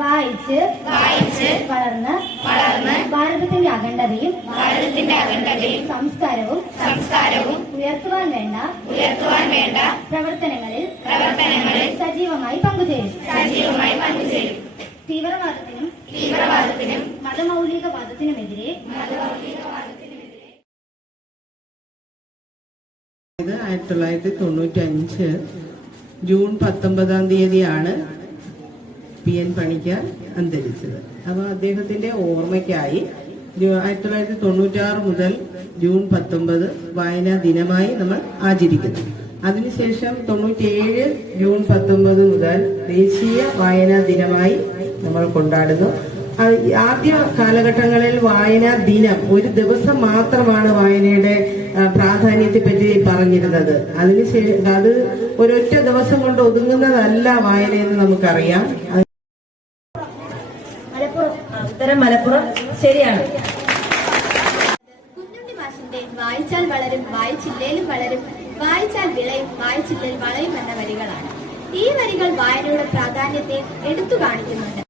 വായിച്ച് വളർന്ന് ഭാരതത്തിന്റെ അഖണ്ഡതയും സംസ്കാരവും ഉയർത്തുവാൻ വേണ്ട പ്രവർത്തനങ്ങളിൽ സജീവമായി പങ്കുചേരും. തീവ്രവാദത്തിനും മതമൗലികവാദത്തിനുമെതിരെ 1995 ജൂൺ 19 PN പണിക്കർ അന്തരിച്ചത്. അപ്പോൾ അദ്ദേഹത്തിന്റെ ഓർമ്മയ്ക്കായി 1996 മുതൽ ജൂൺ 19 വായനാ ദിനമായി നമ്മൾ ആചരിക്കുന്നു. അതിനുശേഷം 97 ജൂൺ 19 മുതൽ ദേശീയ വായനാ ദിനമായി നമ്മൾ കൊണ്ടാടുന്നു. ആദ്യ കാലഘട്ടങ്ങളിൽ വായനാ ദിനം ഒരു ദിവസം മാത്രമാണ് വായനയുടെ പ്രാധാന്യത്തെ പറ്റി പറഞ്ഞിരുന്നത്. അതിനുശേഷം അത് ഒരൊറ്റ ദിവസം കൊണ്ട് ഒതുങ്ങുന്നതല്ല വായനയെന്ന് നമുക്കറിയാം. ഉത്തരം മലപ്പുറം ശരിയാണ്. കുഞ്ഞുണ്ണി മാഷിന്റെ വായിച്ചാൽ വളരും വായിച്ചില്ലേലും വളരും വായിച്ചാൽ വിളയും വായിച്ചില്ലേൽ വളയും എന്ന വരികളാണ്. ഈ വരികൾ വായനയുടെ പ്രാധാന്യത്തെ എടുത്തു കാണിക്കുന്നുണ്ട്.